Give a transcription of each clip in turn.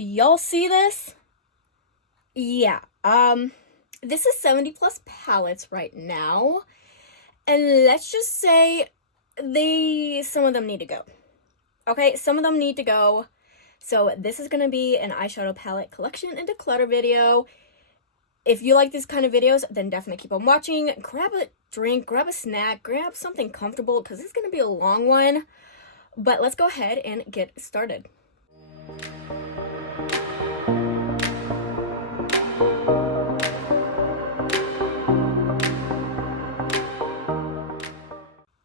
Y'all see this? Yeah, this is 70 plus palettes right now. And let's just say some of them need to go. Okay, some of them need to go. So this is gonna be an eyeshadow palette collection and declutter video. If you like these kind of videos, then definitely keep on watching. Grab a drink, grab a snack, grab something comfortable, because it's gonna be a long one. But let's go ahead and get started.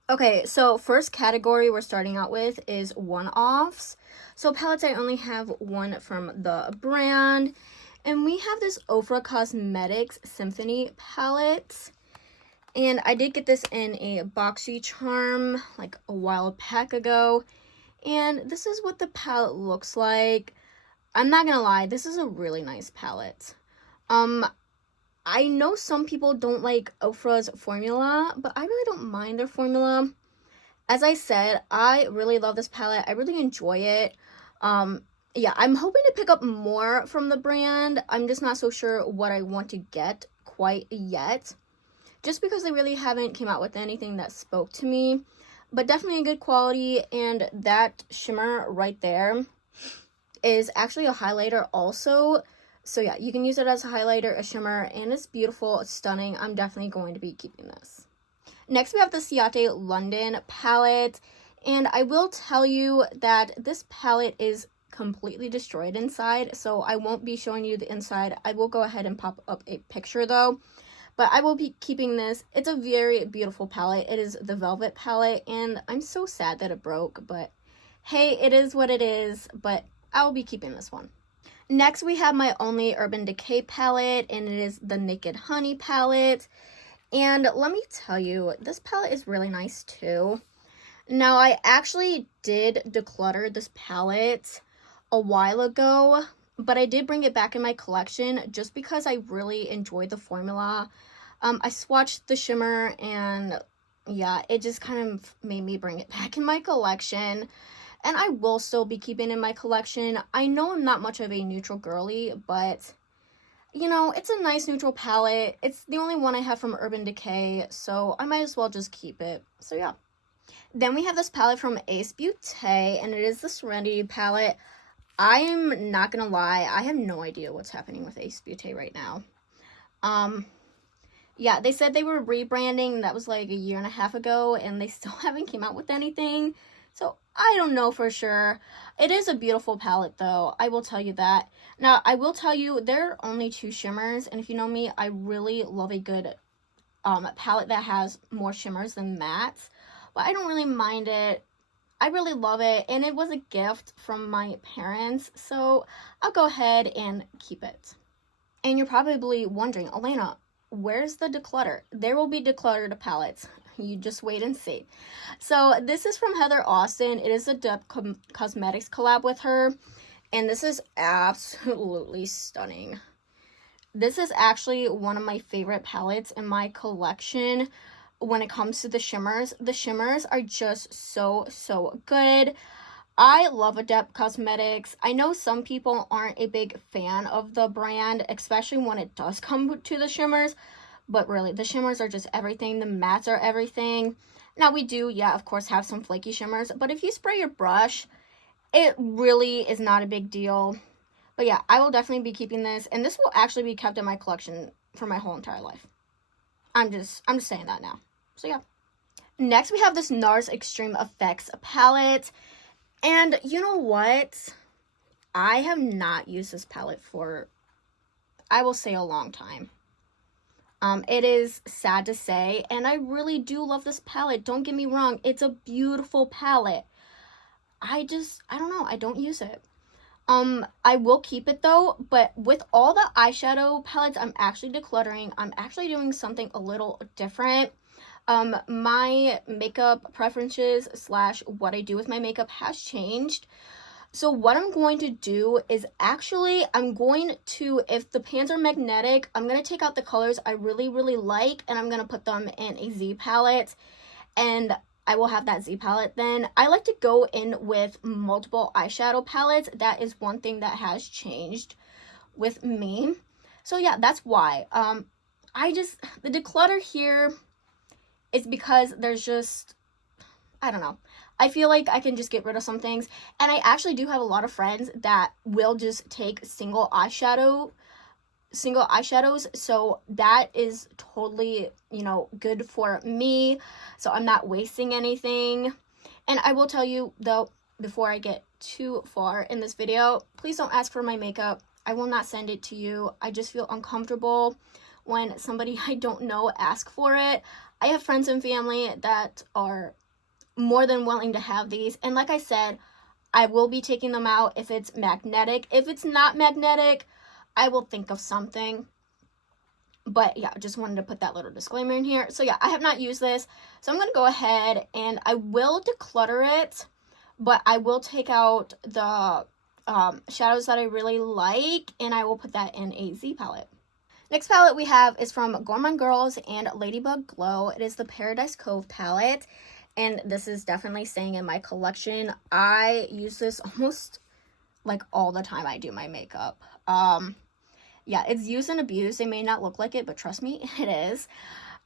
Okay, so first category we're starting out with is one-offs. So palettes, I only have one from the brand. And we have this Ofra Cosmetics Symphony palette. And I did get this in a boxy charm like a while back ago. And this is what the palette looks like. I'm not gonna lie, this is a really nice palette. I know some people don't like Ofra's formula, but I really don't mind their formula. As I said, I really love this palette. I really enjoy it. Yeah, I'm hoping to pick up more from the brand. I'm just not so sure what I want to get quite yet. Just because they really haven't came out with anything that spoke to me. But definitely a good quality, and that shimmer right there is actually a highlighter also. So yeah, you can use it as a highlighter, a shimmer, and it's beautiful, it's stunning. I'm definitely going to be keeping this. Next, we have the Ciate London palette, and I will tell you that this palette is completely destroyed inside, so I won't be showing you the inside. I will go ahead and pop up a picture though, but I will be keeping this. It's a very beautiful palette. It is the Velvet palette, and I'm so sad that it broke, but hey, it is what it is, but I will be keeping this one. Next, we have my only Urban Decay palette, and it is the Naked Honey palette. And let me tell you, this palette is really nice too. Now, I actually did declutter this palette a while ago, but I did bring it back in my collection just because I really enjoyed the formula. I swatched the shimmer, and yeah, it just kind of made me bring it back in my collection. And I will still be keeping in my collection. I know I'm not much of a neutral girly, but, you know, it's a nice neutral palette. It's the only one I have from Urban Decay, so I might as well just keep it. So, yeah. Then we have this palette from Ace Beauté, and it is the Serenity palette. I am not gonna lie, I have no idea what's happening with Ace Beauté right now. Yeah, they said they were rebranding, that was like a year and a half ago, and they still haven't came out with anything. So, I don't know for sure. It is a beautiful palette, though. I will tell you that. Now, I will tell you, there are only 2 shimmers. And if you know me, I really love a good palette that has more shimmers than mattes. But I don't really mind it. I really love it. And it was a gift from my parents. So, I'll go ahead and keep it. And you're probably wondering, Elena, where's the declutter? There will be decluttered palettes. You just wait and see. So this is from Heather Austin. It is a E.L.F Cosmetics collab with her. And this is absolutely stunning. This is actually one of my favorite palettes in my collection when it comes to the shimmers. The shimmers are just so good. I love E.L.F Cosmetics. I know some people aren't a big fan of the brand, especially when it does come to the shimmers. But really, the shimmers are just everything. The mattes are everything. Now, we do, yeah, of course, have some flaky shimmers. But if you spray your brush, it really is not a big deal. But yeah, I will definitely be keeping this. And this will actually be kept in my collection for my whole entire life. I'm just saying that now. So yeah. Next, we have this NARS Extreme Effects palette. And you know what? I have not used this palette for, I will say, a long time. It is sad to say, and I really do love this palette. Don't get me wrong, it's a beautiful palette. I don't know, I don't use it. I will keep it though, but with all the eyeshadow palettes I'm actually decluttering, I'm actually doing something a little different. My makeup preferences / what I do with my makeup has changed. So what I'm going to do is actually, I'm going to, if the pans are magnetic, I'm going to take out the colors I really like, and I'm going to put them in a Z palette. And I will have that Z palette. Then I like to go in with multiple eyeshadow palettes. That is one thing that has changed with me. So yeah, that's why. The declutter here is because there's just, I don't know. I feel like I can just get rid of some things. And I actually do have a lot of friends that will just take single eyeshadows. So that is totally, good for me. So I'm not wasting anything. And I will tell you though, before I get too far in this video, please don't ask for my makeup. I will not send it to you. I just feel uncomfortable when somebody I don't know asks for it. I have friends and family that are more than willing to have these. And like I said, I will be taking them out if it's magnetic. If it's not magnetic, I will think of something. But yeah, just wanted to put that little disclaimer in here. So yeah, I have not used this. So I'm going to go ahead and I will declutter it. But I will take out the shadows that I really like. And I will put that in a Z palette. Next palette we have is from Gourmande Girls and Ladybug Glow. It is the Paradise Cove palette. And this is definitely staying in my collection. I use this almost like all the time I do my makeup. Yeah, it's used and abused. It may not look like it, but trust me, it is.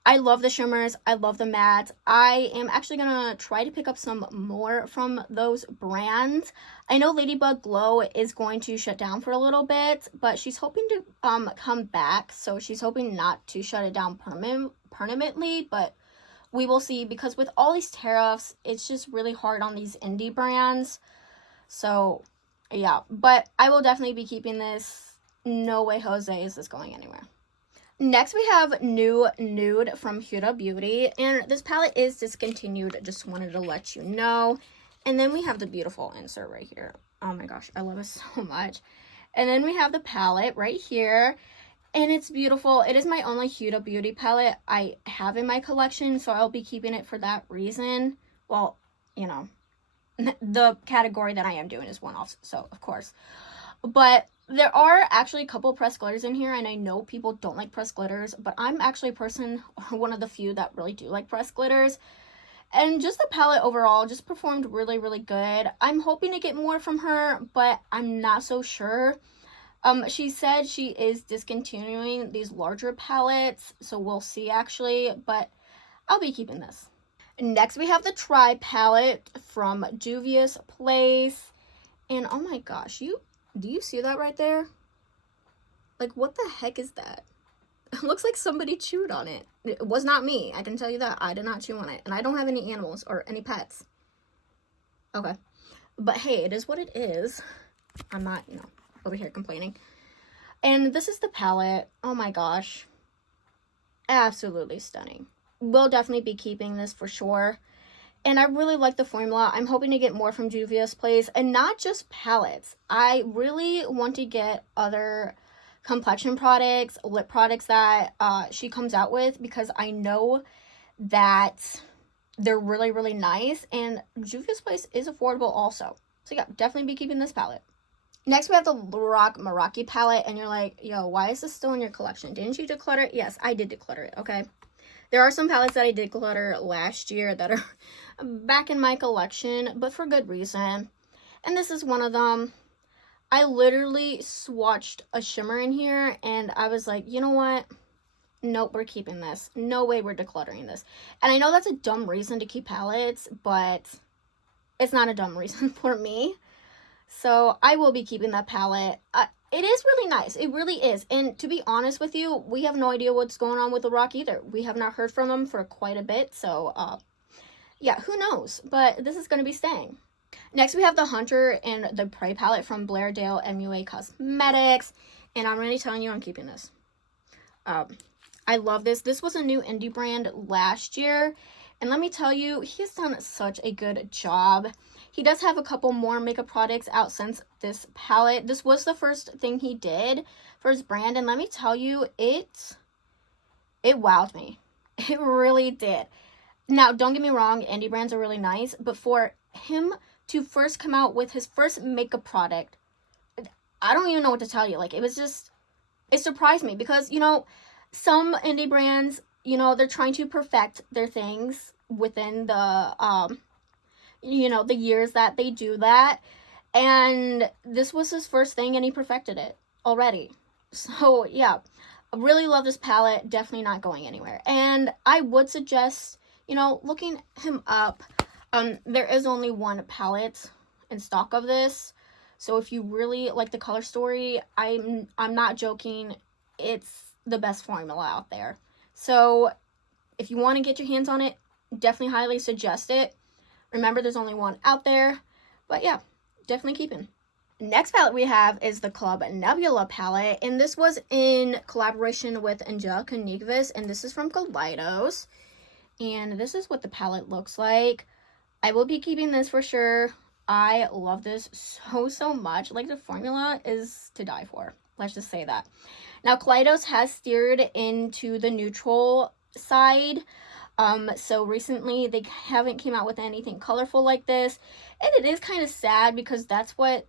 I love the shimmers. I love the matte. I am actually going to try to pick up some more from those brands. I know Ladybug Glow is going to shut down for a little bit, but she's hoping to come back. So she's hoping not to shut it down permanently, but we will see, because with all these tariffs, it's just really hard on these indie brands. So yeah, but I will definitely be keeping this. No way, Jose, is this going anywhere. Next, we have New Nude from Huda Beauty, and this palette is discontinued. Just wanted to let you know. And then we have the beautiful insert right here. Oh my gosh, I love it so much. And then we have the palette right here, and it's beautiful. It is my only Huda Beauty palette I have in my collection, so I'll be keeping it for that reason. Well, the category that I am doing is one-offs, so of course. But there are actually a couple pressed glitters in here, and I know people don't like pressed glitters, but I'm actually a person, one of the few that really do like pressed glitters. And just the palette overall just performed really, really good. I'm hoping to get more from her, but I'm not so sure. She said she is discontinuing these larger palettes, so we'll see actually, but I'll be keeping this. Next, we have the Try palette from Juvia's Place, and oh my gosh, do you see that right there? Like, what the heck is that? It looks like somebody chewed on it. It was not me. I can tell you that. I did not chew on it. And I don't have any animals or any pets. Okay. But hey, it is what it is. I'm not, over here complaining. And this is the palette. Oh my gosh. Absolutely stunning. We'll definitely be keeping this for sure. And I really like the formula. I'm hoping to get more from Juvia's Place. And not just palettes. I really want to get other complexion products, lip products that she comes out with. Because I know that they're really, really nice. And Juvia's Place is affordable also. So yeah, definitely be keeping this palette. Next, we have the Lorac Meraki palette. And you're like, yo, why is this still in your collection? Didn't you declutter it? Yes, I did declutter it, okay? There are some palettes that I did declutter last year that are back in my collection, but for good reason. And this is one of them. I literally swatched a shimmer in here, and I was like, you know what? Nope, we're keeping this. No way we're decluttering this. And I know that's a dumb reason to keep palettes, but it's not a dumb reason for me. So I will be keeping that palette. It is really nice. It really is. And to be honest with you, we have no idea what's going on with Lorac either. We have not heard from them for quite a bit. So, yeah, who knows? But this is going to be staying. Next, we have the Hunter and the Prey palette from Blairdale MUA Cosmetics. And I'm really telling you, I'm keeping this. I love this. This was a new indie brand last year. And let me tell you, he's done such a good job. He does have a couple more makeup products out since this palette. This was the first thing he did for his brand. And let me tell you, it wowed me. It really did. Now, don't get me wrong, indie brands are really nice. But for him to first come out with his first makeup product, I don't even know what to tell you. Like, it was just, it surprised me. Because, some indie brands, they're trying to perfect their things. within the, you know, the years that they do that. And this was his first thing and he perfected it already. So yeah, I really love this palette. Definitely not going anywhere. And I would suggest, you know, looking him up. There is only one palette in stock of this. So if you really like the color story, I'm not joking. It's the best formula out there. So if you want to get your hands on it, definitely highly suggest it. Remember, there's only one out there. But yeah, definitely keeping. Next palette we have is the Club Nebula palette, and this was in collaboration with Angelica Nigvis, and this is from Kaleidos. And this is what the palette looks like. I will be keeping this for sure. I love this so much. Like, the formula is to die for. Let's just say that. Now, Kaleidos has steered into the neutral side. So recently they haven't came out with anything colorful like this. And it is kind of sad because that's what,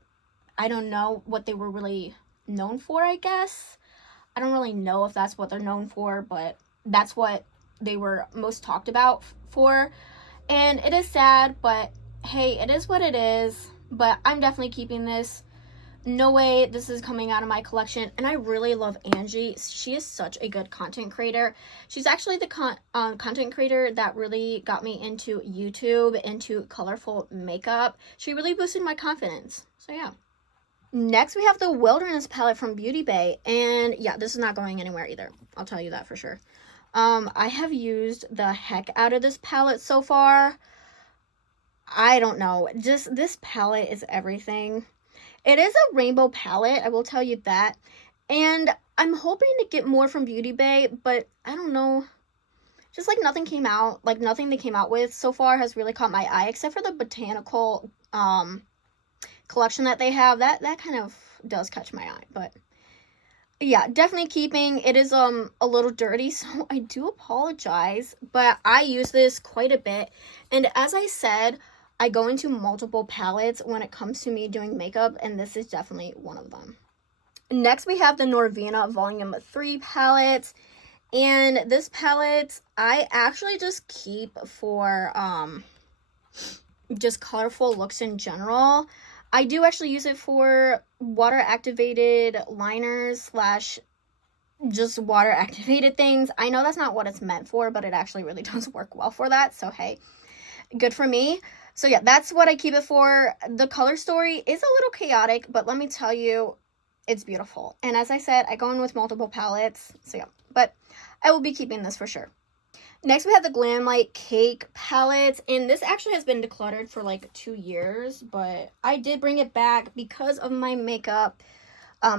I don't know what they were really known for, I guess. I don't really know if that's what they're known for, but that's what they were most talked about for. And it is sad, but hey, it is what it is. But I'm definitely keeping this. No way this is coming out of my collection. And I really love Angie. She is such a good content creator. She's actually the content creator that really got me into YouTube, into colorful makeup. She really boosted my confidence. So yeah. Next, we have the Wilderness palette from Beauty Bay. And yeah, this is not going anywhere either. I'll tell you that for sure. I have used the heck out of this palette so far. I don't know. Just this palette is everything. It is a rainbow palette, I will tell you that. And I'm hoping to get more from Beauty Bay, but I don't know. Just like nothing came out. Like nothing they came out with so far has really caught my eye, except for the botanical collection that they have. That kind of does catch my eye, but yeah, definitely keeping. It is a little dirty, so I do apologize, but I use this quite a bit. And as I said, I go into multiple palettes when it comes to me doing makeup, and this is definitely one of them. Next, we have the Norvina Volume 3 palette. And this palette, I actually just keep for just colorful looks in general. I do actually use it for water-activated liners / just water-activated things. I know that's not what it's meant for, but it actually really does work well for that. So, hey, good for me. So, yeah, that's what I keep it for. The color story is a little chaotic, but let me tell you, it's beautiful. And as I said, I go in with multiple palettes. So, yeah, but I will be keeping this for sure. Next, we have the Glamlight Cake palette, and this actually has been decluttered for like 2 years, but I did bring it back because of my makeup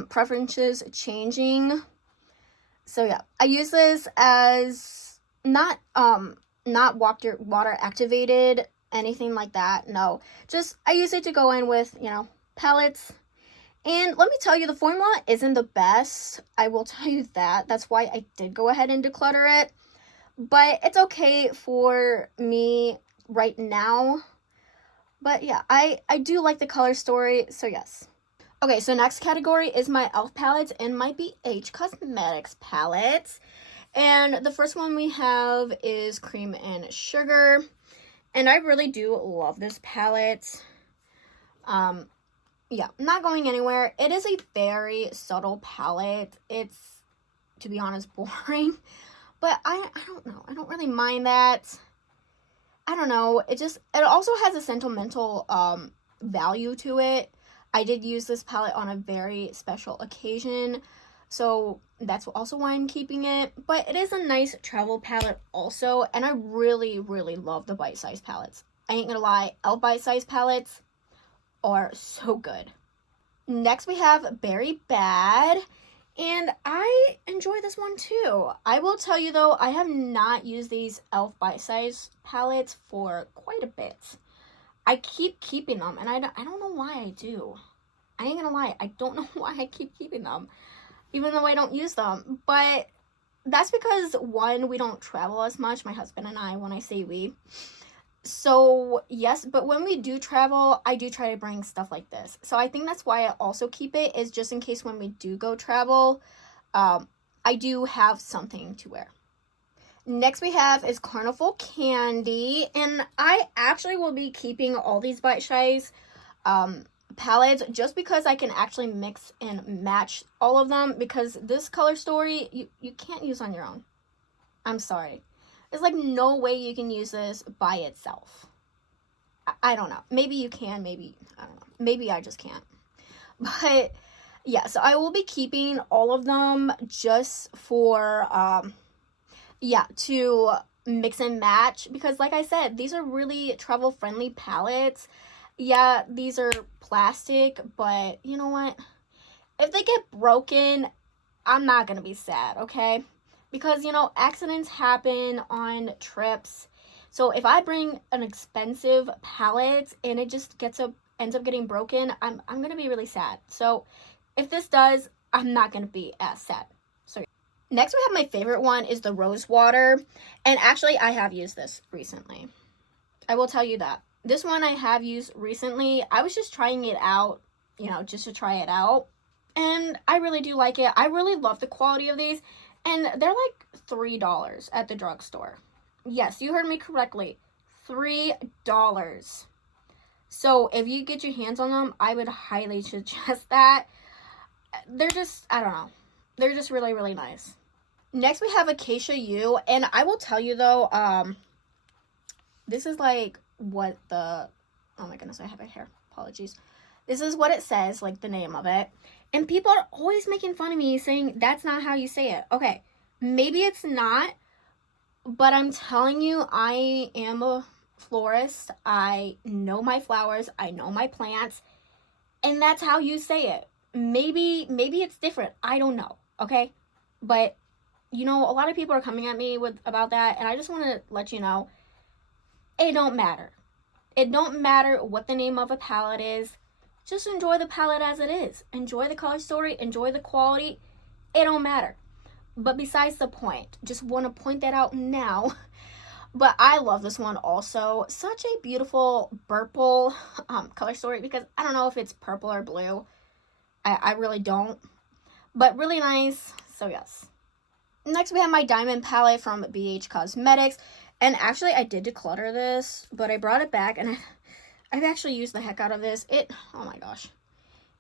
preferences changing. So yeah, I use this as not water activated, anything like that. No, just I use it to go in with, you know, palettes. And let me tell you, the formula isn't the best. I will tell you that. That's why I did go ahead and declutter it. But it's okay for me right now. But yeah, I do like the color story, so yes. Okay, so next category is my E.L.F. palettes and my BH Cosmetics palettes. And the first one we have is Cream and Sugar. And I really do love this palette. Yeah, not going anywhere. It is a very subtle palette. It's, to be honest, boring. But I don't know. I don't really mind that. I don't know. It also has a sentimental value to it. I did use this palette on a very special occasion. So that's also why I'm keeping it. But it is a nice travel palette also. And I really love the bite-size palettes. I ain't gonna lie. E.L.F. bite-size palettes are so good. Next we have Berry Bad. And I enjoy this one too. I will tell you though, I have not used these E.L.F. bite-size palettes for quite a bit. I keep keeping them, and I don't know why I do. I ain't gonna lie, I don't know why I keep keeping them, even though I don't use them. But that's because, one, we don't travel as much, my husband and I, when I say we. So, yes, but when we do travel, I do try to bring stuff like this. So, I think that's why I also keep it, is just in case when we do go travel, I do have something to wear. Next we have is Carnival Candy, and I actually will be keeping all these bite size palettes just because I can actually mix and match all of them, because this color story you can't use on your own. I'm sorry. There's like no way you can use this by itself. I don't know. Maybe you can, maybe, I don't know. Maybe I just can't. But yeah, so I will be keeping all of them just for yeah, to mix and match, because like I said, these are really travel friendly palettes. Yeah, these are plastic, but you know what? If they get broken, I'm not gonna be sad, okay? Because, you know, accidents happen on trips. So if I bring an expensive palette and it just ends up getting broken, I'm gonna be really sad. So if this does, I'm not gonna be as sad. So next we have my favorite one, is the Rose Water. And actually I have used this recently. I will tell you that. This one I have used recently. I was just trying it out, you know, just to try it out. And I really do like it. I really love the quality of these. And they're like $3 at the drugstore. Yes, you heard me correctly. $3. So if you get your hands on them, I would highly suggest that. They're just, I don't know. They're just really, really nice. Next we have Acacia U, and I will tell you though, this is like what the, oh my goodness, I have a hair, apologies. This is what it says, like the name of it. And people are always making fun of me saying that's not how you say it. Okay, maybe it's not, but I'm telling you, I am a florist. I know my flowers, I know my plants, and that's how you say it. Maybe it's different. I don't know, okay? But you know, a lot of people are coming at me about that, and I just want to let you know, it don't matter. It don't matter what the name of a palette is. Just enjoy the palette as it is. Enjoy the color story, enjoy the quality. It don't matter. But besides the point, just want to point that out now. But I love this one also. Such a beautiful purple color story, because I don't know if it's purple or blue. I really don't. But really nice. So yes. Next we have my Diamond palette from BH Cosmetics. And actually I did declutter this, but I brought it back and I've actually used the heck out of this. Oh my gosh.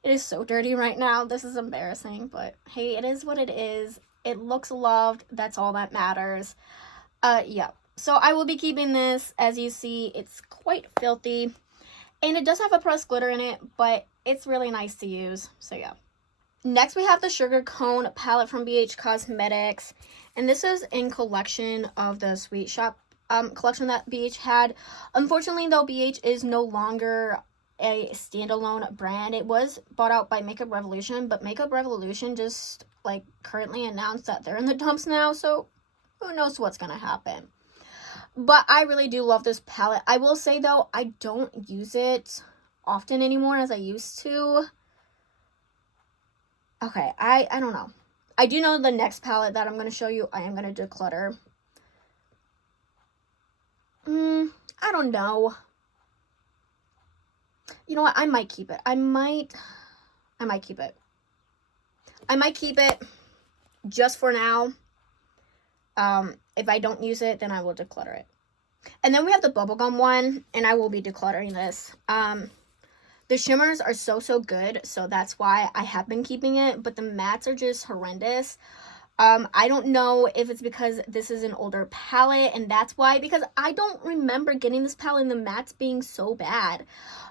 It is so dirty right now. This is embarrassing, but hey, it is what it is. It looks loved. That's all that matters. Yeah. So I will be keeping this. As you see, it's quite filthy. And it does have a pressed glitter in it, but it's really nice to use. So yeah. Next we have the Sugar Cone palette from BH Cosmetics. And this is in collection of the Sweet Shop collection that BH had. Unfortunately though, BH is no longer a standalone brand. It was bought out by Makeup Revolution, but Makeup Revolution just like currently announced that they're in the dumps now, so who knows what's gonna happen. But I really do love this palette. I will say though, I don't use it often anymore as I used to. Okay, I don't know. I do know the next palette that I'm going to show you, I am going to declutter. I don't know. You know what? I might keep it. I might keep it. I might keep it just for now. If I don't use it, then I will declutter it. And then we have the bubblegum one, and I will be decluttering this. The shimmers are so good, so that's why I have been keeping it, but the mattes are just horrendous. I don't know if it's because this is an older palette, and that's why, because I don't remember getting this palette and the mattes being so bad.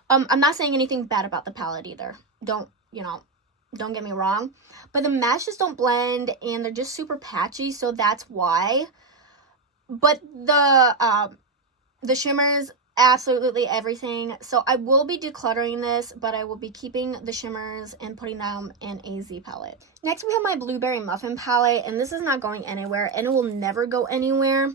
I'm not saying anything bad about the palette either. Don't get me wrong. But the mattes just don't blend, and they're just super patchy, so that's why. But the shimmers, absolutely everything. So I will be decluttering this, but I will be keeping the shimmers and putting them in a Z palette. Next we have my Blueberry Muffin palette, and this is not going anywhere, and it will never go anywhere.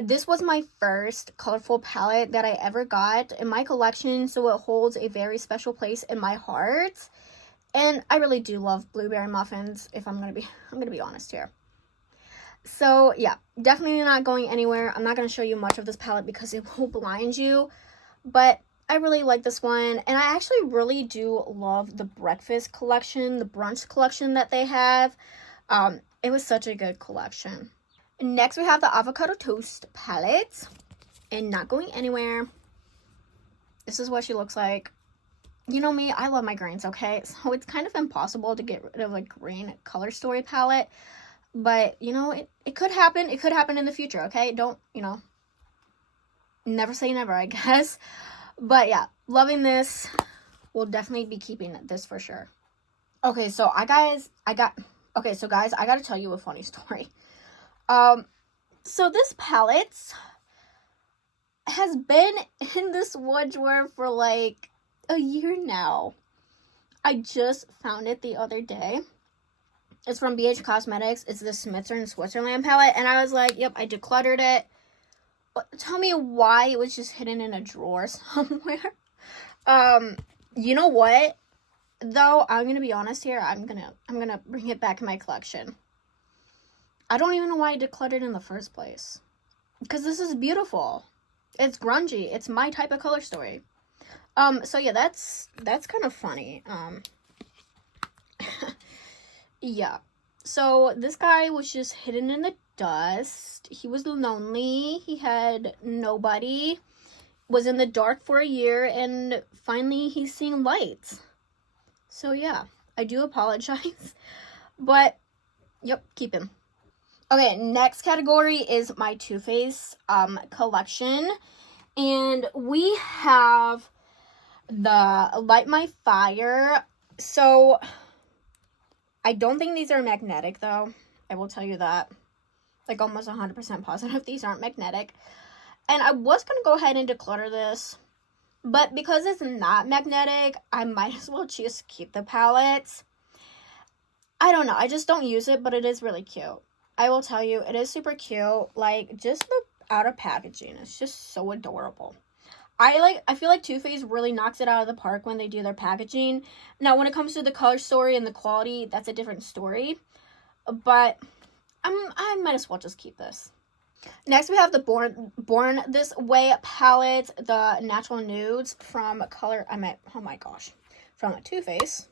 This was my first colorful palette that I ever got in my collection, so it holds a very special place in my heart. And I really do love blueberry muffins, if I'm gonna be honest here. So yeah, definitely not going anywhere. I'm not going to show you much of this palette because it will blind you, but I really like this one. And I actually really do love the breakfast collection, the brunch collection that they have. It was such a good collection. Next, we have the Avocado Toast palette. And not going anywhere. This is what she looks like. You know me, I love my greens, okay? So it's kind of impossible to get rid of a green color story palette. But, you know, it could happen. It could happen in the future, okay? Don't, you know, never say never, I guess. But yeah, loving this. We'll definitely be keeping this for sure. Okay, so guys, I gotta tell you a funny story. So this palette has been in this wood drawer for like a year now. I just found it the other day. It's from BH Cosmetics. It's the Smiths in Switzerland palette. And I was like, yep, I decluttered it. But tell me why it was just hidden in a drawer somewhere. You know what? Though, I'm going to be honest here. I'm gonna bring it back in my collection. I don't even know why I decluttered in the first place. Because this is beautiful. It's grungy. It's my type of color story. So yeah, that's kind of funny. Yeah. So this guy was just hidden in the dust. He was lonely. He had nobody. Was in the dark for a year, and finally he's seeing light. So yeah, I do apologize. But yep, keep him. Okay, next category is my Too Faced collection. And we have the Light My Fire. So, I don't think these are magnetic, though. I will tell you that. Like, almost 100% positive these aren't magnetic. And I was going to go ahead and declutter this. But because it's not magnetic, I might as well just keep the palette. I don't know. I just don't use it, but it is really cute. I will tell you, it is super cute. Like, just the outer packaging is just so adorable. I feel like Too Faced really knocks it out of the park when they do their packaging. Now, when it comes to the color story and the quality, that's a different story. But I might as well just keep this. Next, we have the Born This Way palette, the Natural Nudes from from Too Faced.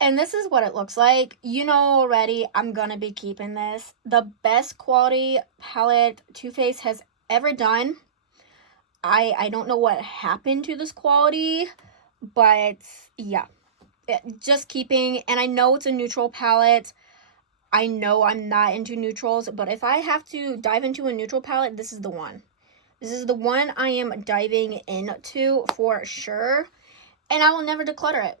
And this is what it looks like. You know already, I'm going to be keeping this. The best quality palette Too Faced has ever done. I don't know what happened to this quality, but yeah. Just keeping, and I know it's a neutral palette. I know I'm not into neutrals, but if I have to dive into a neutral palette, this is the one. This is the one I am diving into for sure. And I will never declutter it.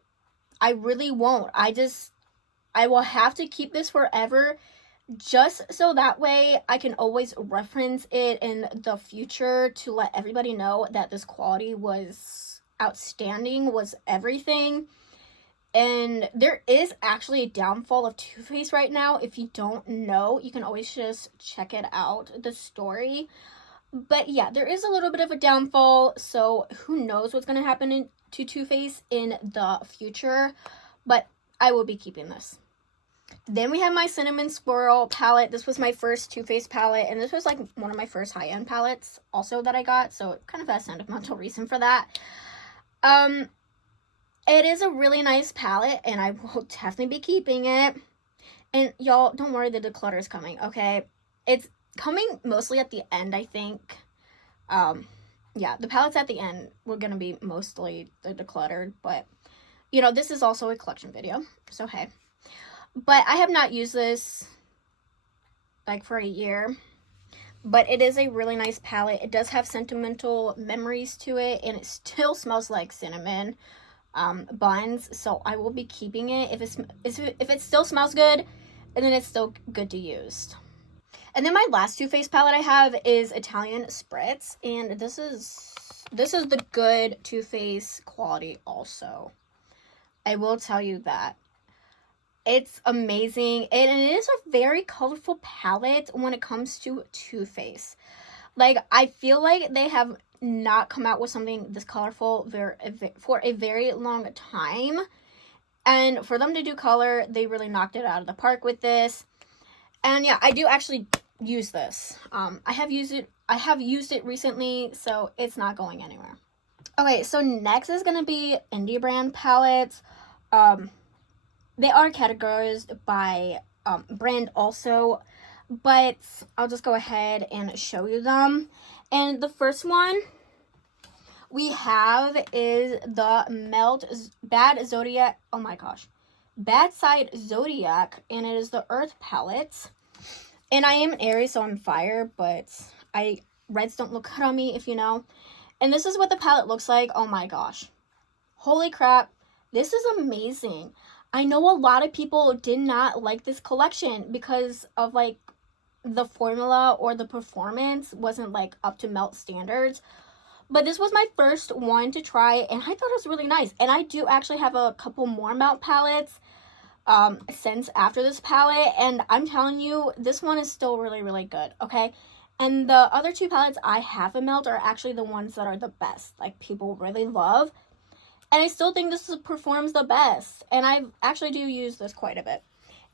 I really won't. I will have to keep this forever just so that way I can always reference it in the future to let everybody know that this quality was outstanding, was everything. And there is actually a downfall of Too Faced right now. If you don't know, you can always just check it out, the story. But yeah, there is a little bit of a downfall, so who knows what's going to happen to Too Faced in the future, but I will be keeping this. Then we have my Cinnamon Swirl palette. This was my first Too Faced palette, and this was like one of my first high-end palettes also that I got, so kind of a sentimental reason for that. It is a really nice palette, and I will definitely be keeping it. And y'all, don't worry, the declutter is coming, okay? It's coming mostly at the end, I think. Yeah, the palettes at the end were going to be mostly the decluttered, but, you know, this is also a collection video, so hey. But I have not used this, like, for a year, but it is a really nice palette. It does have sentimental memories to it, and it still smells like cinnamon buns, so I will be keeping it. If it still smells good, and then it's still good to use. And then my last Too Faced palette I have is Italian Spritz, and this is the good Too Faced quality also. I will tell you that. It's amazing, and it is a very colorful palette when it comes to Too Faced. Like, I feel like they have not come out with something this colorful for a very long time. And for them to do color, they really knocked it out of the park with this. And yeah, I do actually use this. I have used it recently, so it's not going anywhere. Okay, so next is gonna be indie brand palettes. They are categorized by brand also. but I'll just go ahead and show you them. And the first one we have is the Bad Zodiac. Oh my gosh. Bad Side Zodiac, and it is the Earth palette. And I am an Aries, so I'm fire, but reds don't look good on me, if you know. And this is what the palette looks like. Oh my gosh. Holy crap. This is amazing. I know a lot of people did not like this collection because of like the formula or the performance wasn't like up to Melt standards. But this was my first one to try, and I thought it was really nice. And I do actually have a couple more Melt palettes since after this palette, and I'm telling you, this one is still really, really good, okay? And the other two palettes I have in Melt are actually the ones that are the best, like people really love. And I still think this performs the best, and I actually do use this quite a bit.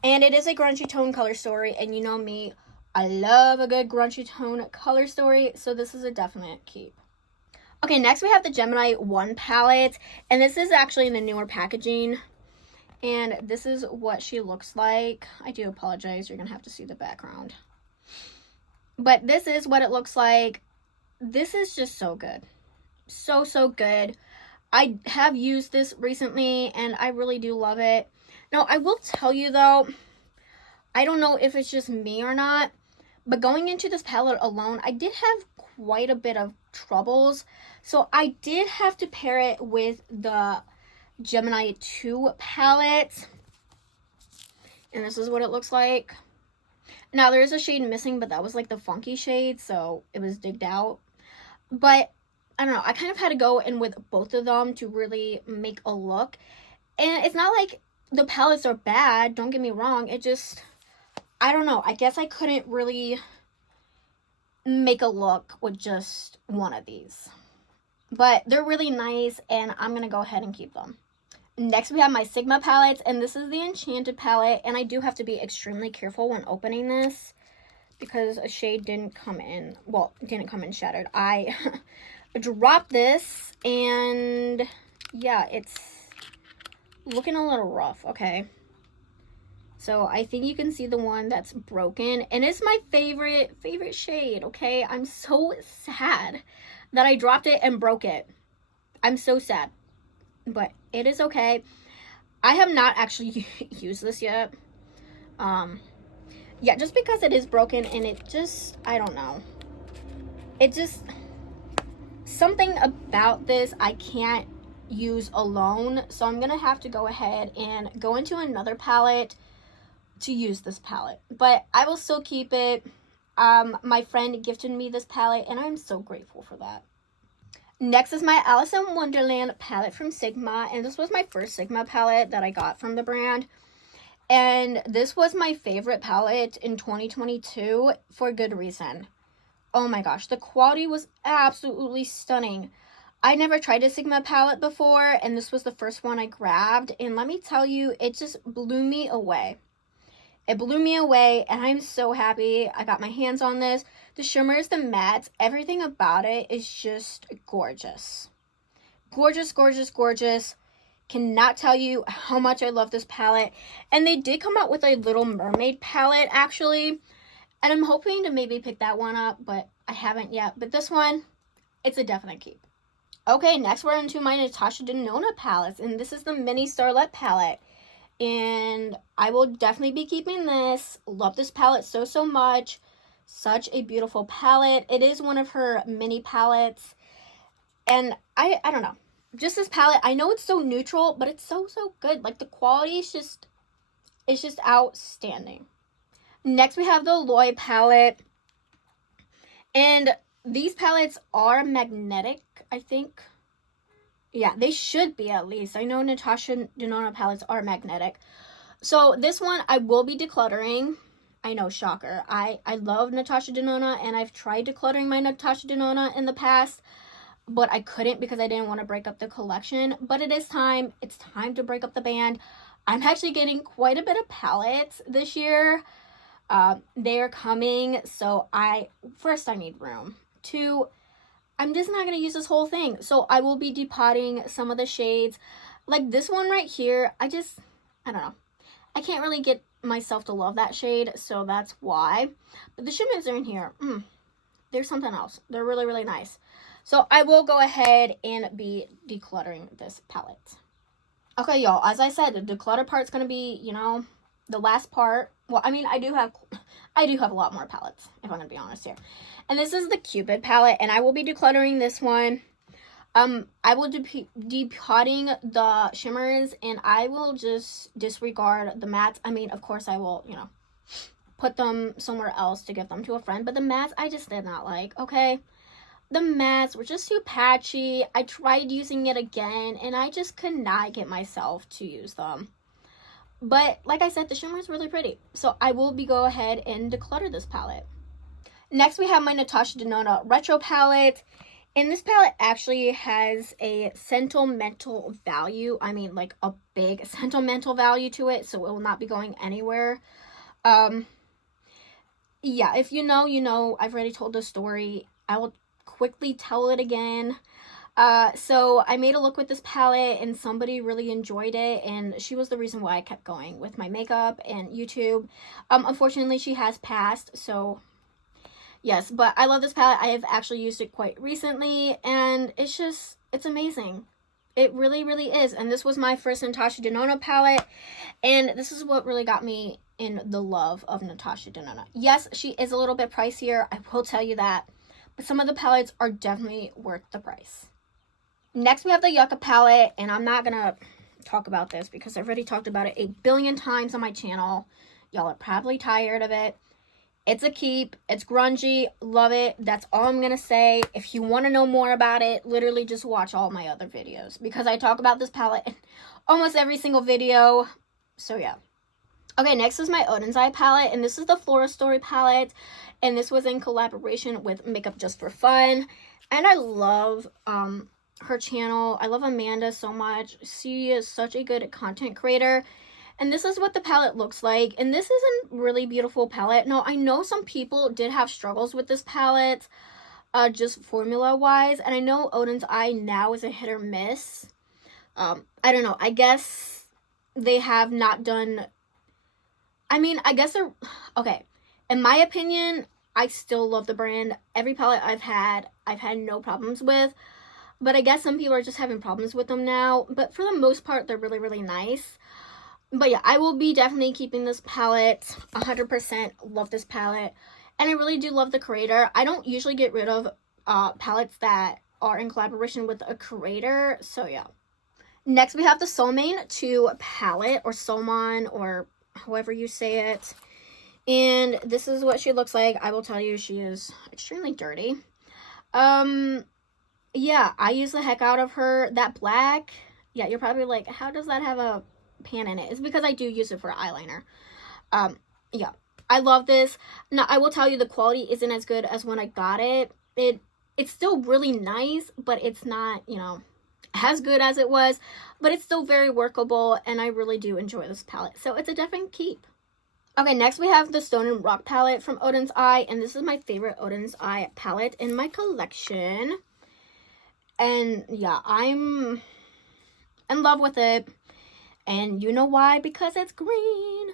And it is a grungy tone color story, and you know me, I love a good grungy tone color story, so this is a definite keep. Okay, next we have the Gemini 1 palette, and this is actually in the newer packaging. And this is what she looks like. I do apologize, you're going to have to see the background. But this is what it looks like. This is just so good. So, so good. I have used this recently, and I really do love it. Now, I will tell you, though, I don't know if it's just me or not, but going into this palette alone, I did have quite a bit of troubles. So, I did have to pair it with the Gemini 2 palette, and this is what it looks like. Now there is a shade missing, but that was like the funky shade, so it was digged out. But I don't know, I kind of had to go in with both of them to really make a look. And it's not like the palettes are bad, don't get me wrong, it just, I don't know, I guess I couldn't really make a look with just one of these. But they're really nice, and I'm gonna go ahead and keep them. Next, we have my Sigma palettes, and this is the Enchanted palette, and I do have to be extremely careful when opening this because a shade didn't come in, well, it didn't come in shattered. I dropped this, and yeah, it's looking a little rough, okay? So I think you can see the one that's broken, and it's my favorite shade, okay? I'm so sad that I dropped it and broke it. I'm so sad. But it is okay. I have not actually used this yet. Yeah, just because it is broken, and it just, I don't know. It just, something about this I can't use alone. So I'm going to have to go ahead and go into another palette to use this palette. But I will still keep it. My friend gifted me this palette, and I'm so grateful for that. Next is my Alice in Wonderland palette from Sigma, and this was my first Sigma palette that I got from the brand. And this was my favorite palette in 2022 for good reason. Oh my gosh, the quality was absolutely stunning. I never tried a Sigma palette before, and this was the first one I grabbed, and let me tell you, it just blew me away. It blew me away, and I'm so happy I got my hands on this. The shimmers, the mattes, everything about it is just gorgeous. Gorgeous, gorgeous, gorgeous. Cannot tell you how much I love this palette. And they did come out with a Little Mermaid palette, actually. And I'm hoping to maybe pick that one up, but I haven't yet. But this one, it's a definite keep. Okay, next we're into my Natasha Denona palettes, and this is the Mini Starlet palette. And I will definitely be keeping this. Love this palette so, so much. Such a beautiful palette. It is one of her mini palettes. And I don't know. Just this palette, I know it's so neutral, but it's so, so good. Like, the quality is just, it's just outstanding. Next, we have the Loy palette. And these palettes are magnetic, I think. Yeah, they should be at least. I know Natasha Denona palettes are magnetic. So this one I will be decluttering. I know, shocker. I love Natasha Denona, and I've tried decluttering my Natasha Denona in the past, but I couldn't because I didn't want to break up the collection. But it is time. It's time to break up the band. I'm actually getting quite a bit of palettes this year. They're coming. So first I need room. 2, I'm just not going to use this whole thing. So I will be depotting some of the shades. Like this one right here, I don't know. I can't really get myself to love that shade, so that's why. But the shimmers are in here. They're something else. They're really, really nice. So I will go ahead and be decluttering this palette. Okay, y'all, as I said, the declutter part's going to be, you know, the last part. Well, I mean, I do have a lot more palettes, if I'm going to be honest here. And this is the Cupid palette, and I will be decluttering this one. I will depotting the shimmers, and I will just disregard the mattes. I mean, of course, I will, you know, put them somewhere else to give them to a friend. But the mattes, I just did not like, okay? The mattes were just too patchy. I tried using it again, and I just could not get myself to use them. But, like I said, the shimmer is really pretty. So, I will go ahead and declutter this palette. Next, we have my Natasha Denona Retro palette. And this palette actually has a sentimental value. I mean, like a big sentimental value to it. So it will not be going anywhere. Yeah, if you know, you know. I've already told the story. I will quickly tell it again. So I made a look with this palette and somebody really enjoyed it. And she was the reason why I kept going with my makeup and YouTube. Unfortunately, she has passed. So yes, but I love this palette. I have actually used it quite recently, and it's amazing. It really, really is. And this was my first Natasha Denona palette, and this is what really got me in the love of Natasha Denona. Yes, she is a little bit pricier, I will tell you that, but some of the palettes are definitely worth the price. Next, we have the Yucca palette, and I'm not going to talk about this because I've already talked about it a billion times on my channel. Y'all are probably tired of it. It's a keep. It's grungy. Love it. That's all I'm going to say. If you want to know more about it, literally just watch all my other videos. Because I talk about this palette in almost every single video. So, yeah. Okay, next is my Odin's Eye palette. And this is the Flora Story palette. And this was in collaboration with Makeup Just for Fun. And I love her channel. I love Amanda so much. She is such a good content creator. And this is what the palette looks like. And this is a really beautiful palette. Now, I know some people did have struggles with this palette, just formula-wise. And I know Odin's Eye now is a hit or miss. I don't know. I guess they have not done... I mean, I guess they're... Okay. In my opinion, I still love the brand. Every palette I've had no problems with. But I guess some people are just having problems with them now. But for the most part, they're really, really nice. But yeah, I will be definitely keeping this palette. 100% love this palette. And I really do love the creator. I don't usually get rid of palettes that are in collaboration with a creator. So yeah. Next, we have the Soulmane 2 palette. Or Soulmane, or however you say it. And this is what she looks like. I will tell you, she is extremely dirty. Yeah, I use the heck out of her. That black. Yeah, you're probably like, how does that have a pan in it? It's because I do use it for eyeliner. Yeah, I love this. Now, I will tell you the quality isn't as good as when I got it. It's still really nice, but it's not, you know, as good as it was. But it's still very workable, and I really do enjoy this palette. So it's a definite keep. Okay, next we have the Stone and Rock palette from Odin's Eye. And this is my favorite Odin's Eye palette in my collection. And yeah, I'm in love with it. And you know why? Because it's green.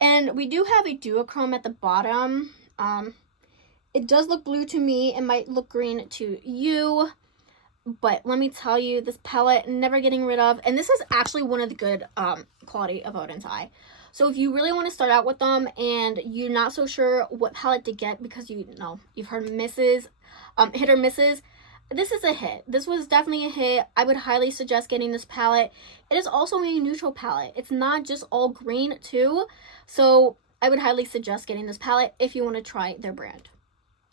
And we do have a duochrome at the bottom. It does look blue to me. It might look green to you. But let me tell you, this palette, never getting rid of. And this is actually one of the good quality of Odin's Eye. So if you really want to start out with them and you're not so sure what palette to get because you've heard misses, hit or misses, this is a hit. This was definitely a hit. I would highly suggest getting this palette. It is also a neutral palette. It's not just all green too. So I would highly suggest getting this palette if you want to try their brand.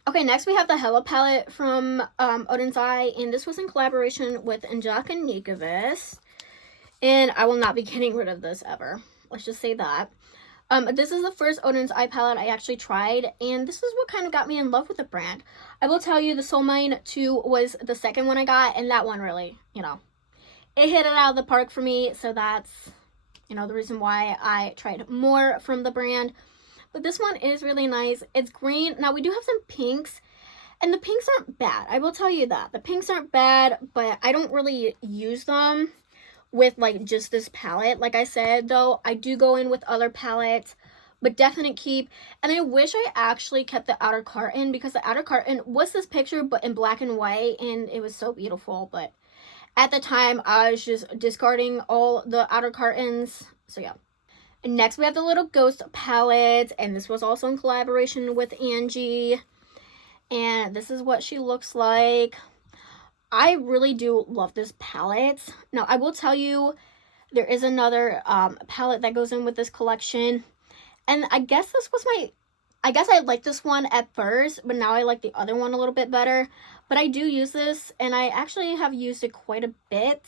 Okay, next we have the Hella palette from Odin's Eye. And this was in collaboration with Angelica Nikovic. And I will not be getting rid of this ever. Let's just say that. This is the first Odin's Eye palette I actually tried, and this is what kind of got me in love with the brand. I will tell you, the Soulmane 2 was the second one I got, and that one really, it hit it out of the park for me, so that's, the reason why I tried more from the brand. But this one is really nice. It's green. Now, we do have some pinks, and the pinks aren't bad. I will tell you that. The pinks aren't bad, but I don't really use them with like just this palette. Like I said, though, I do go in with other palettes, but definite keep. And I wish I actually kept the outer carton, because the outer carton was this picture but in black and white, and it was so beautiful. But at the time, I was just discarding all the outer cartons. So yeah. And next we have the little ghost palette, and this was also in collaboration with Angie. And this is what she looks like. I really do love this palette. Now, I will tell you, there is another palette that goes in with this collection. And I guess I liked this one at first, but now I like the other one a little bit better. But I do use this, and I actually have used it quite a bit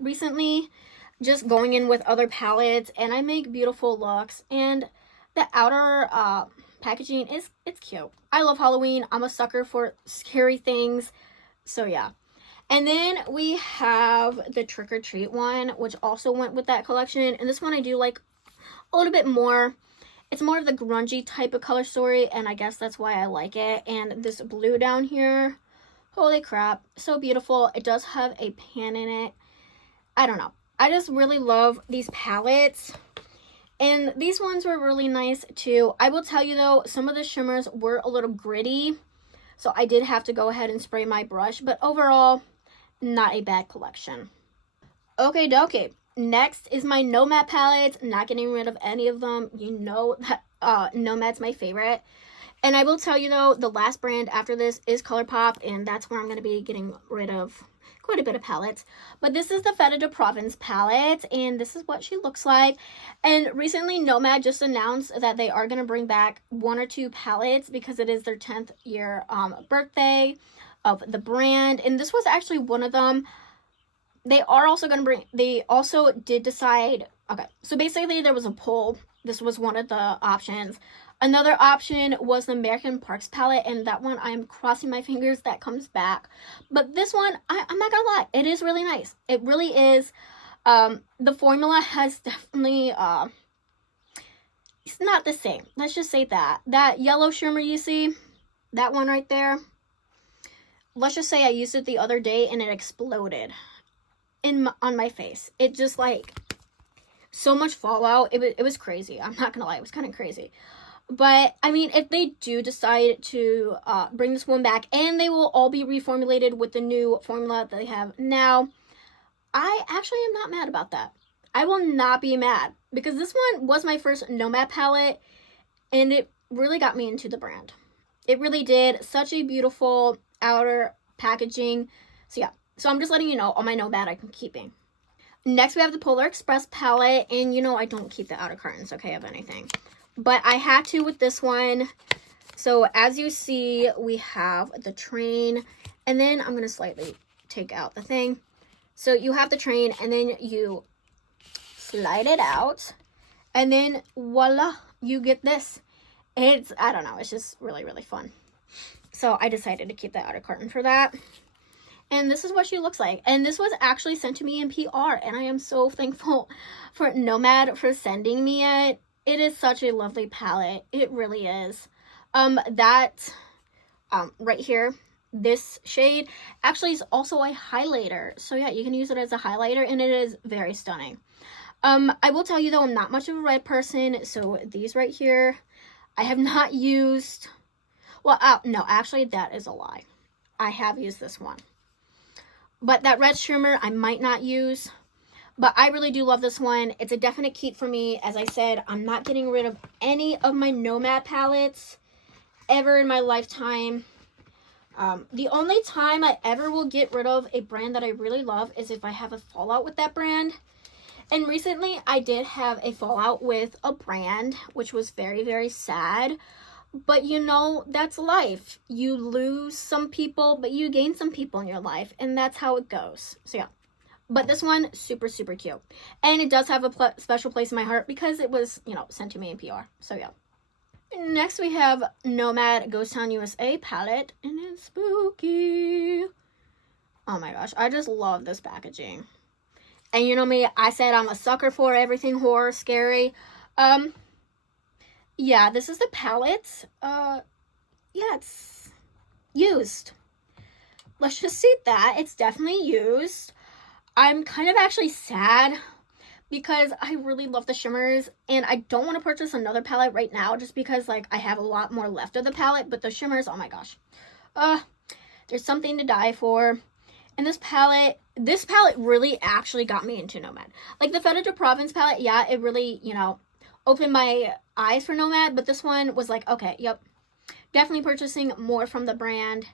recently, just going in with other palettes, and I make beautiful looks. And the outer packaging it's cute. I love Halloween. I'm a sucker for scary things. So yeah. And then we have the Trick or Treat one, which also went with that collection. And this one I do like a little bit more. It's more of the grungy type of color story, and I guess that's why I like it. And this blue down here, holy crap, so beautiful. It does have a pan in it. I don't know. I just really love these palettes. And these ones were really nice too. I will tell you though, some of the shimmers were a little gritty, so I did have to go ahead and spray my brush. But overall, not a bad collection. Okay, dokie. Next is my Nomad palettes. Not getting rid of any of them. You know that Nomad's my favorite. And I will tell you though, the last brand after this is ColourPop, and that's where I'm going to be getting rid of quite a bit of palettes. But this is the Feta de Provence palette, and this is what she looks like. And recently Nomad just announced that they are going to bring back 1 or 2 palettes because it is their 10th year birthday of the brand. And this was actually one of them. They also did decide, okay, so basically there was a poll. This was one of the options. Another option was the American Parks palette, and that one I'm crossing my fingers that comes back. But this one, I'm not gonna lie, it is really nice. It really is. The formula has definitely, it's not the same. Let's just say that. That yellow shimmer you see, that one right there, let's just say I used it the other day and it exploded on my face. It just like so much fallout. It was crazy. I'm not gonna lie, it was kind of crazy. But I mean, if they do decide to bring this one back, and they will all be reformulated with the new formula that they have now, I actually am not mad about that. I will not be mad, because this one was my first Nomad palette, and it really got me into the brand. It really did. Such a beautiful outer packaging. So yeah. So I'm just letting you know, all my Nomad I'm keeping. Next, we have the Polar Express palette. And you know I don't keep the outer cartons, okay, of anything. But I had to with this one. So as you see, we have the train. And then I'm going to slightly take out the thing. So you have the train, and then you slide it out. And then voila, you get this. I don't know, it's just really, really fun. So I decided to keep the outer carton for that. And this is what she looks like. And this was actually sent to me in PR. And I am so thankful for Nomad for sending me it. It is such a lovely palette. It really is. Right here, this shade actually is also a highlighter. So yeah, you can use it as a highlighter, and it is very stunning. I will tell you though, I'm not much of a red person. So these right here, I have not used. Well, no, actually that is a lie. I have used this one. But that red shimmer, I might not use. But I really do love this one. It's a definite keep for me. As I said, I'm not getting rid of any of my Nomad palettes ever in my lifetime. The only time I ever will get rid of a brand that I really love is if I have a fallout with that brand. And recently, I did have a fallout with a brand, which was very, very sad. But you know, that's life. You lose some people, but you gain some people in your life. And that's how it goes. So yeah. But this one, super, super cute. And it does have a special place in my heart because it was, you know, sent to me in PR. So yeah. Next, we have Nomad Ghost Town USA palette. And it's spooky. Oh my gosh. I just love this packaging. And you know me, I said I'm a sucker for everything horror, scary. Yeah, this is the palette. Yeah, it's used. Let's just see that. It's definitely used. I'm kind of actually sad because I really love the shimmers, and I don't want to purchase another palette right now just because, like, I have a lot more left of the palette, but the shimmers, oh my gosh. There's something to die for. And this palette really actually got me into Nomad. Like, the Feta de Provence palette, yeah, it really, you know, opened my eyes for Nomad, but this one was like, okay, yep, definitely purchasing more from the brand.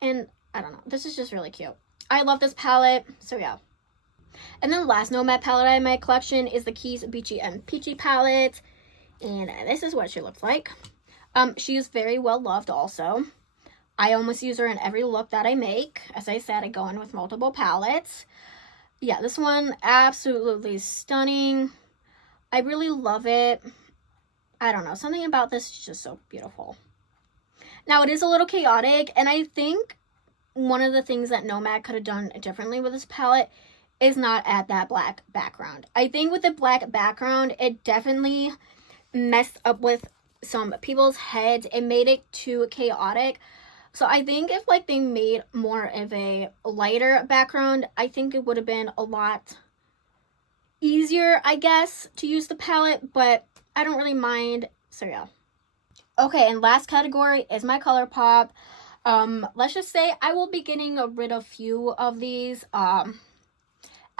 And I don't know, this is just really cute. I love this palette, so yeah. And then the last Nomad palette I have in my collection is the Keys Beachy and Peachy palette. And this is what she looks like. She is very well loved also. I almost use her in every look that I make. As I said, I go in with multiple palettes. Yeah, this one, absolutely stunning. I really love it. I don't know, something about this is just so beautiful. Now, it is a little chaotic, and I think one of the things that Nomad could have done differently with this palette is not add that black background. I think with the black background, it definitely messed up with some people's heads. It made it too chaotic. So I think if, like, they made more of a lighter background, I think it would have been a lot easier, I guess, to use the palette, but I don't really mind. So yeah. Okay, and last category is my ColourPop. Let's just say I will be getting rid of a few of these.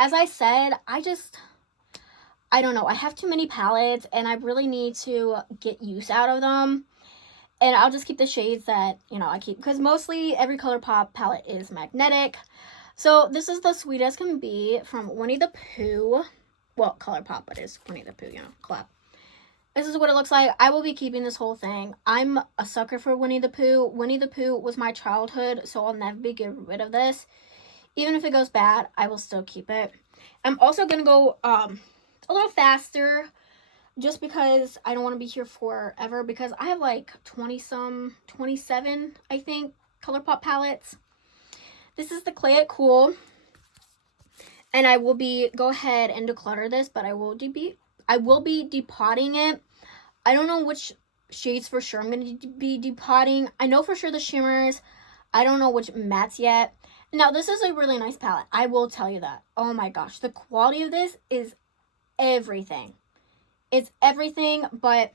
As I said, I don't know, I have too many palettes, and I really need to get use out of them. And I'll just keep the shades that, you know, I keep, because mostly every ColourPop palette is magnetic. So this is the Sweet As Can Be from Winnie the Pooh. Well, ColourPop, but it's Winnie the Pooh, you know, collab. This is what it looks like. I will be keeping this whole thing. I'm a sucker for Winnie the Pooh. Winnie the Pooh was my childhood, so I'll never be getting rid of this. Even if it goes bad, I will still keep it. I'm also going to go a little faster just because I don't want to be here forever, because I have like 27, I think, ColourPop palettes. This is the Clay It Cool. And I will go ahead and declutter this, but I will be depotting it. I don't know which shades for sure I'm going to be depotting. I know for sure the shimmers. I don't know which mattes yet. Now, this is a really nice palette. I will tell you that. Oh my gosh. The quality of this is everything. It's everything, but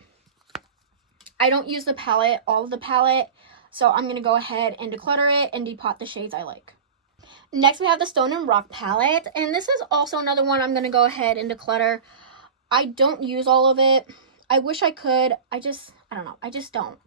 I don't use the palette, all of the palette. So I'm going to go ahead and declutter it and depot the shades I like. Next, we have the Stone and Rock palette. And this is also another one I'm going to go ahead and declutter. I don't use all of it. I wish I could. I don't know. I just don't.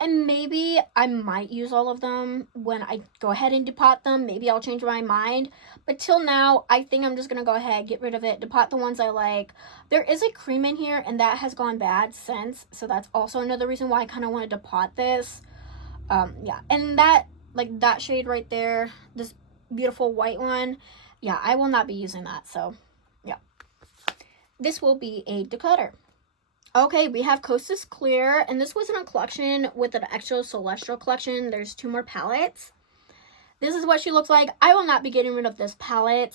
And maybe I might use all of them when I go ahead and depot them. Maybe I'll change my mind. But till now, I think I'm just going to go ahead, get rid of it, depot the ones I like. There is a cream in here, and that has gone bad since. So that's also another reason why I kind of want to depot this. Yeah, and that, like, that shade right there, this beautiful white one, yeah, I will not be using that. So, yeah. This will be a declutter. Okay, we have Kosas Clear, and this was in a collection with an extra Celestial collection. There's 2 more palettes. This is what she looks like. I will not be getting rid of this palette.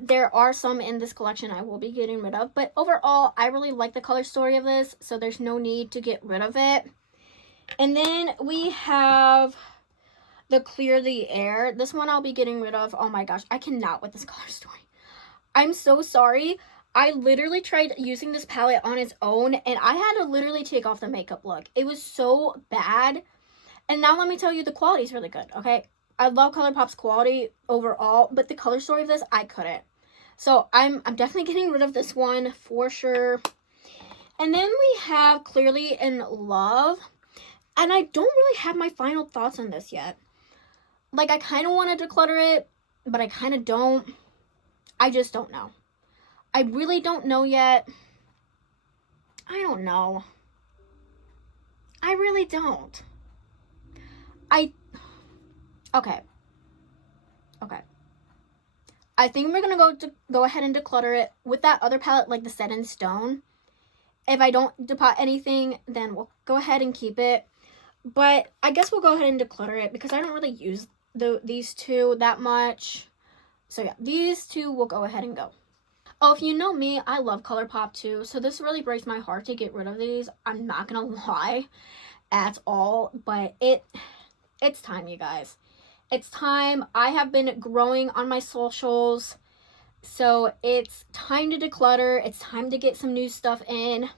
There are some in this collection I will be getting rid of, but overall, I really like the color story of this, so there's no need to get rid of it. And then we have the Clear the Air. This one I'll be getting rid of. Oh my gosh, I cannot with this color story. I'm so sorry. I literally tried using this palette on its own, and I had to literally take off the makeup look. It was so bad. And now let me tell you, the quality is really good, okay? I love ColourPop's quality overall, but the color story of this, I couldn't. So I'm definitely getting rid of this one for sure. And then we have Clearly in Love. And I don't really have my final thoughts on this yet. Like, I kind of want to declutter it, but I kind of don't. I just don't know. I really don't know yet. I don't know. I really don't. Okay. I think we're going to go ahead and declutter it with that other palette, like the Set in Stone. If I don't depot anything, then we'll go ahead and keep it. But I guess we'll go ahead and declutter it because I don't really use these two that much. So yeah, these two will go ahead and go. Oh, if you know me, I love ColourPop too, so this really breaks my heart to get rid of these. I'm not gonna lie at all, but it's time, you guys. It's time. I have been growing on my socials. So it's time to declutter. It's time to get some new stuff in.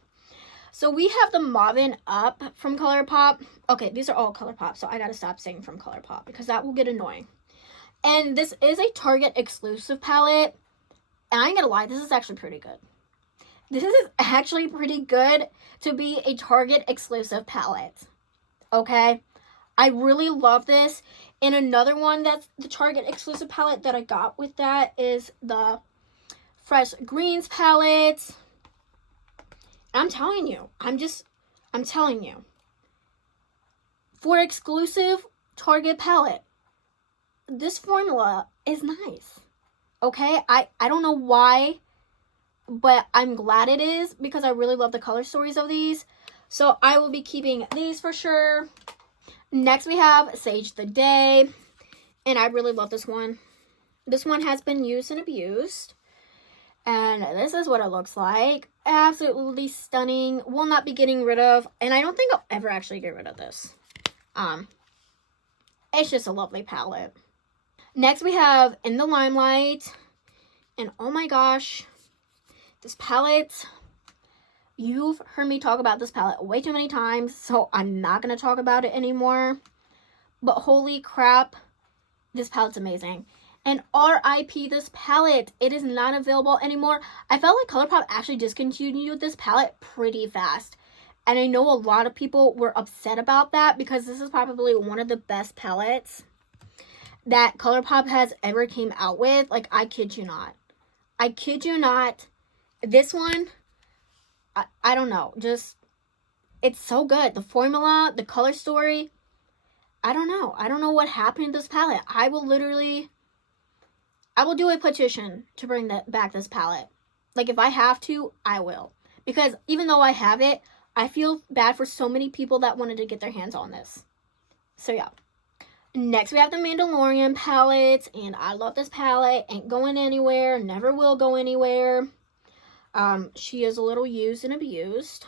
So we have the Mauvin Up from ColourPop. Okay, these are all ColourPop, so I gotta stop saying from ColourPop because that will get annoying. And this is a Target exclusive palette. And I ain't gonna lie, this is actually pretty good. This is actually pretty good to be a Target exclusive palette. Okay? I really love this. And another one that's the Target exclusive palette that I got with that is the Fresh Greens palette. I'm telling you, I'm telling you. For exclusive Target palette, this formula is nice. Okay? I don't know why, but I'm glad it is because I really love the color stories of these. So I will be keeping these for sure. Next we have Sage the Day. And I really love this one. This one has been used and abused. And this is what it looks like. Absolutely stunning. Will not be getting rid of. And I don't think I'll ever actually get rid of this. It's just a lovely palette. Next we have In the Limelight. And oh my gosh. This palette. You've heard me talk about this palette way too many times. So I'm not going to talk about it anymore. But holy crap. This palette's amazing. And RIP this palette. It is not available anymore. I felt like ColourPop actually discontinued this palette pretty fast. And I know a lot of people were upset about that because this is probably one of the best palettes that ColourPop has ever came out with. Like, I kid you not. I kid you not. This one, I don't know. Just, it's so good. The formula, the color story, I don't know. I don't know what happened to this palette. I will do a petition to bring back this palette. Like, if I have to, I will. Because even though I have it, I feel bad for so many people that wanted to get their hands on this. So, yeah. Next, we have the Mandalorian palette. And I love this palette. Ain't going anywhere. Never will go anywhere. She is a little used and abused.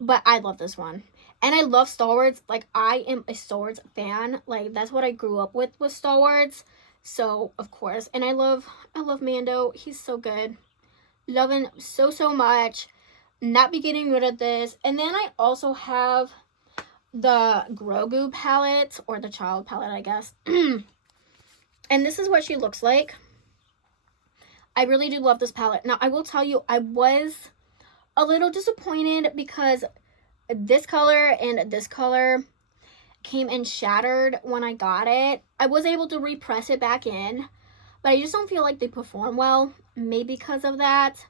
But I love this one. And I love Star Wars. Like, I am a Star Wars fan. Like, that's what I grew up with Star Wars. So, of course. And I love Mando. He's so good. Love him so much. Not be getting rid of this. And then I also have the Grogu palette. Or the child palette, I guess. And this is what she looks like. I really do love this palette. Now, I will tell you, I was a little disappointed because this color and this color came in shattered when I got it. I was able to repress it back in, but I just don't feel like they perform well. Maybe because of that.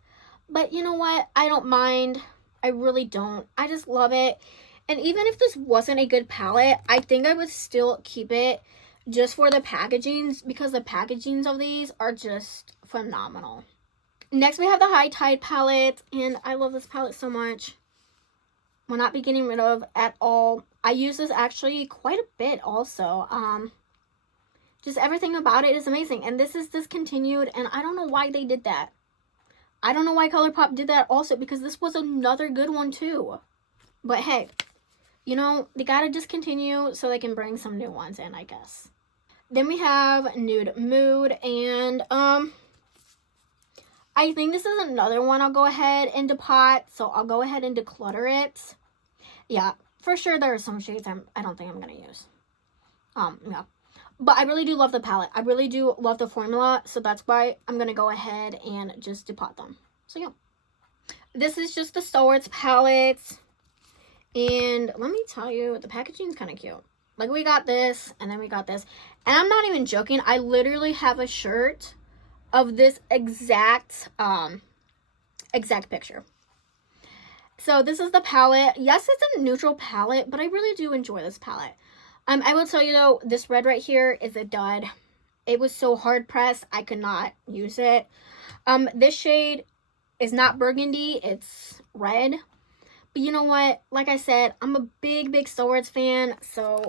But you know what? I don't mind. I really don't. I just love it. And even if this wasn't a good palette, I think I would still keep it just for the packagings because the packagings of these are just phenomenal. Next, we have the High Tide palette, and I love this palette so much. Will not be getting rid of at all. I use this actually quite a bit also. Just everything about it is amazing. And this is discontinued, and I don't know why they did that. I don't know why ColourPop did that also, because this was another good one too. But hey, you know, they gotta discontinue so they can bring some new ones in, I guess. Then we have Nude Mood, and I think this is another one I'll go ahead and depot, so I'll go ahead and declutter it. Yeah, for sure there are some shades I don't think I'm going to use. Yeah. But I really do love the palette. I really do love the formula, so that's why I'm going to go ahead and just depot them. So, yeah. This is just the Star Wars palette. And let me tell you, the packaging is kind of cute. Like, we got this, and then we got this. And I'm not even joking. I literally have a shirt of this exact picture. So this is the palette. Yes, it's a neutral palette, but I really do enjoy this palette. I will tell you though, this red right here is a dud. It was so hard pressed, I could not use it. This shade is not burgundy, it's red. But you know what? Like I said, I'm a big Star Wars fan, so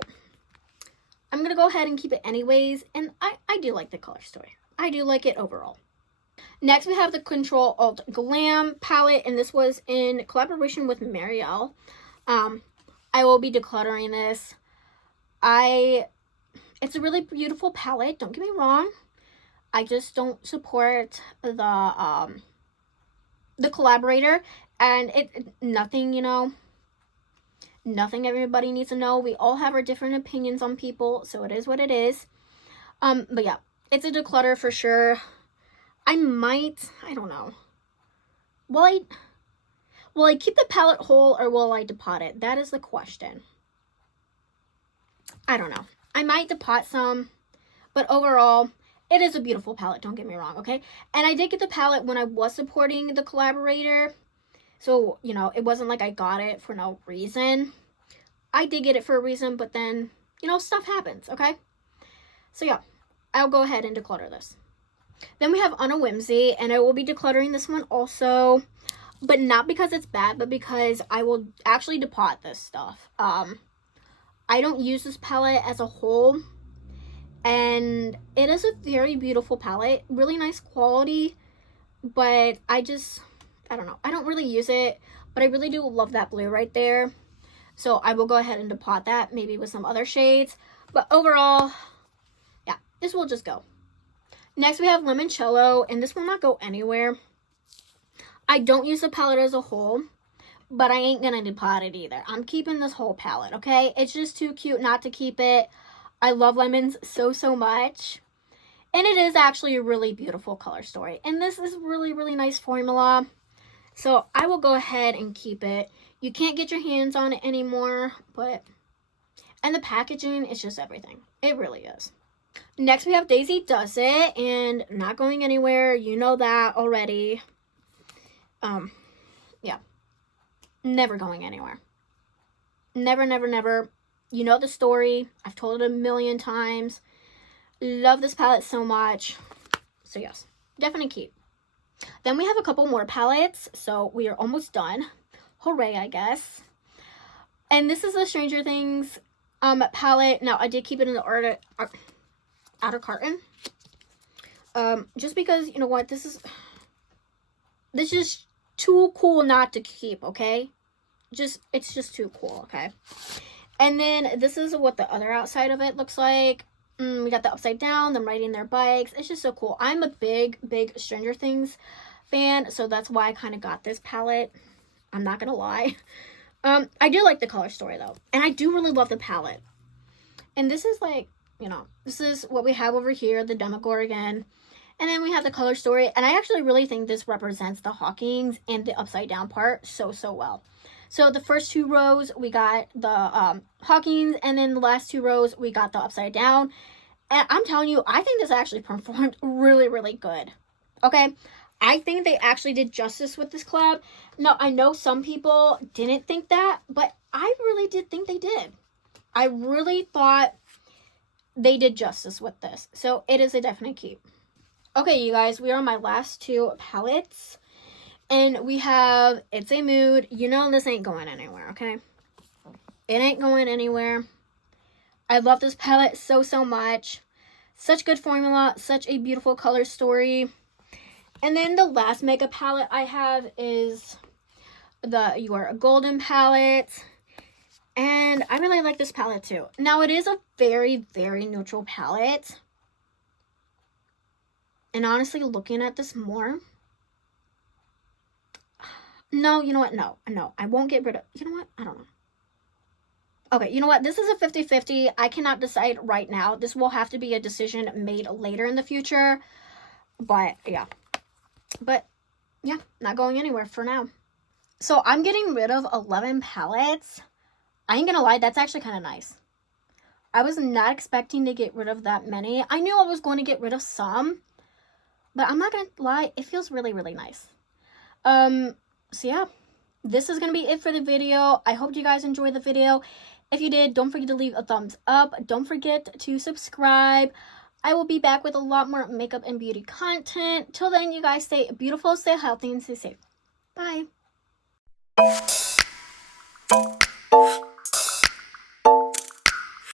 I'm gonna go ahead and keep it anyways. And I do like the color story. I do like it overall. Next, we have the Control Alt Glam palette, and this was in collaboration with Marielle. I will be decluttering this. It's It's a really beautiful palette, don't get me wrong. I just don't support the collaborator, and nothing, you know, nothing everybody needs to know. We all have our different opinions on people, so it is what it is. But yeah, it's a declutter for sure. I don't know. Will I keep the palette whole or will I depot it? That is the question. I don't know. I might depot some, but overall, it is a beautiful palette, don't get me wrong, okay? And I did get the palette when I was supporting the collaborator. So, you know, it wasn't like I got it for no reason. I did get it for a reason, but then, you know, stuff happens, okay? So yeah, I'll go ahead and declutter this. Then we have On a Whimsy, and I will be decluttering this one also, but not because it's bad, but because I will actually depot this stuff. I don't use this palette as a whole, and it is a very beautiful palette, really nice quality, but I don't know, I don't really use it, but I really do love that blue right there. So I will go ahead and depot that, maybe with some other shades, but overall, yeah, this will just go. Next we have Limoncello, and this will not go anywhere. I don't use the palette as a whole, but I ain't gonna depot it either. I'm keeping this whole palette, okay? It's just too cute not to keep it. I love lemons so much. And it is actually a really beautiful color story. And this is really nice formula. So I will go ahead and keep it. You can't get your hands on it anymore, but... And the packaging is just everything. It really is. Next we have Daisy Does It, and not going anywhere. You know that already. Yeah. Never going anywhere. Never. You know the story. I've told it a million times. Love this palette so much. So yes, definitely keep. Then we have a couple more palettes, so we are almost done. Hooray, I guess. And this is the Stranger Things palette. Now, I did keep it in the outer carton. Just because, you know what, this is too cool not to keep, okay? It's just too cool, okay? And then this is what the other outside of it looks like. We got the upside down, them riding their bikes. It's just so cool. I'm a big Stranger Things fan, so that's why I kind of got this palette. I'm not gonna lie. I do like the color story though, and I do really love the palette. And this is like, you know, this is what we have over here, the Demogorgon. And then we have the color story, and I actually really think this represents the Hawkings and the upside down part so well. So the first two rows, we got the Hawkings, and then the last two rows, we got the upside down. And I'm telling you, I think this actually performed really good. Okay? I think they actually did justice with this collab. Now, I know some people didn't think that, but I really did think they did. I really thought they did justice with this. So it is a definite keep. Okay, you guys, we are on my last two palettes. And we have It's a Mood. You know this ain't going anywhere, okay? It ain't going anywhere. I love this palette so much. Such good formula. Such a beautiful color story. And then the last makeup palette I have is the Your Golden palette. And I really like this palette too. Now, it is a very neutral palette. And honestly, looking at this more... No, you know what? No. I won't get rid of... You know what? I don't know. Okay, you know what? This is a 50-50. I cannot decide right now. This will have to be a decision made later in the future. But, yeah. But, yeah, not going anywhere for now. So, I'm getting rid of 11 palettes. I ain't gonna lie, that's actually kind of nice. I was not expecting to get rid of that many. I knew I was going to get rid of some. But I'm not gonna lie, it feels really nice. So yeah, this is going to be it for the video. I hope you guys enjoyed the video. If you did, don't forget to leave a thumbs up. Don't forget to subscribe. I will be back with a lot more makeup and beauty content. Till then, you guys stay beautiful, stay healthy, and stay safe. Bye.